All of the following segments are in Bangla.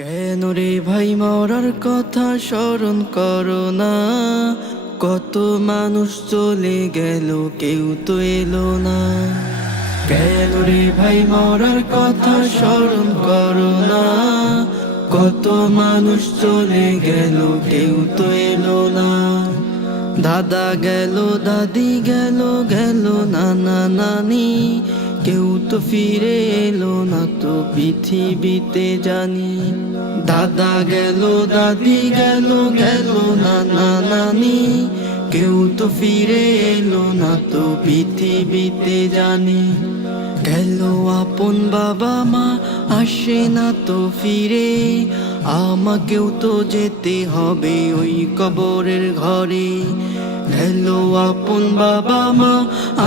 কেন রে ভাই মরার কথা স্মরণ করো না? কত মানুষ চলে গেল, কেউ তো এলো না। কেন রে ভাই মরার কথা স্মরণ করো না? কত মানুষ চলে গেল, কেউ তো এলো না। দাদা গেল, দাদি গেল, গেল নানা নানি, কেউ তো ফিরে এলো না তো পৃথিবীতে জানি। দাদা গেল, দাদি গেল, গেল নানা নানি, কেউ তো ফিরে এলো না তো পৃথিবীতে জানি। গেল আপন বাবা মা, আসে না তো ফিরে, আমাকেও তো যেতে হবে ওই কবরের ঘরে। গেল আপন বাবা মা,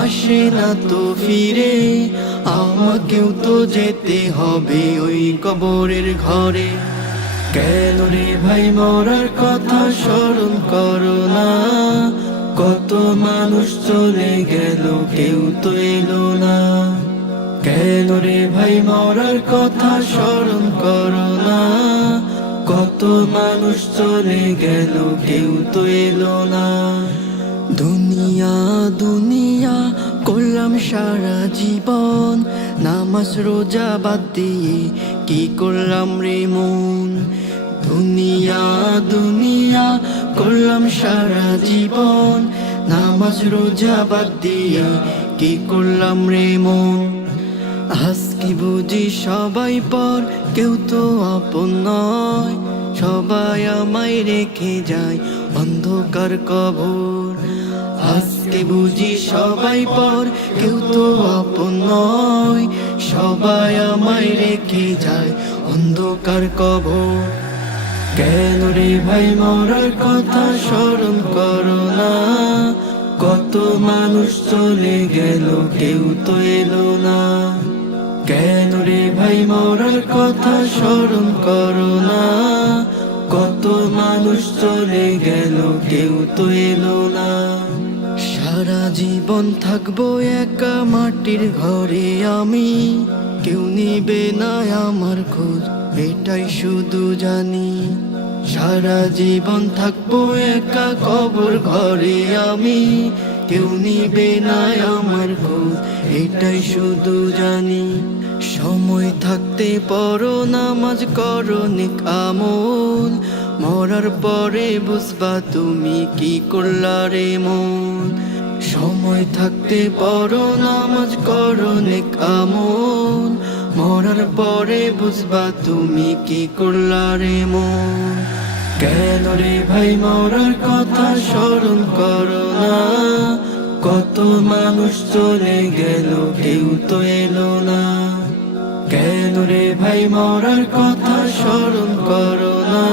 আসে না তো ফিরে, আমাকেও তো যেতে হবে ওই কবরের ঘরে। কেন রে ভাই মরার কথা স্মরণ করো না? কত মানুষ চলে গেল, কেউ তো এলো না। কেন রে ভাই মরার কথা স্মরণ করো না? কত মানুষ চলে গেল, কেউ তো এলো না। দুনিয়া দুনিয়া করলাম সারা জীবন, নামাজ রোজা বাদ দিয়ে কি করলাম রে মন। দুনিয়া দুনিয়া করলাম সারা জীবন, নামাজ রোজা বাদ দিয়ে কি করলাম রে মন। আজ কি বুঝি সবাই পর, কেউ তো আপন নয়, সবাই আমায় রেখে যায় অন্ধকার কবর। আজকে বুঝি সবাই পর, কেউ তো আপন নয়, সবাই আমায় রেখে যায় অন্ধকার কবর। কেন রে ভাই মরার কথা স্মরণ করো না? কত মানুষ চলে গেল, কেউ তো এলো না। কেন রে ভাই মরার কথা স্মরণ করো না? কত মানুষ চলে গেল, কেউ তো এলো না। সারা জীবন থাকবো একা মাটির ঘরে আমি, কেউ নিবে না আমার খোঁজ, এটাই শুধু জানি। সারা জীবন থাকবো একা কবর ঘরে আমি, কেউ নিবে না আমার খোঁজ, এটাই শুধু জানি। সময় থাকতে পড়ো নামাজ, করো নেক আমল, মরার পরে বুঝবা তুমি কি করলা রে মন। সময় থাকতে পড়ো নামাজ, করো নেক আমল, মরার পরে বুঝবা তুমি কি করলা রে মন। কেন রে ভাই মরার কথা স্মরণ করো না? কত মানুষ চলে গেল, কেউ তো এলো না। কেন রে ভাই মরার কথা স্মরণ করো না?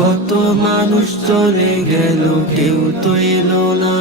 কত মানুষ চলে গেল, কেউ তো এলো না।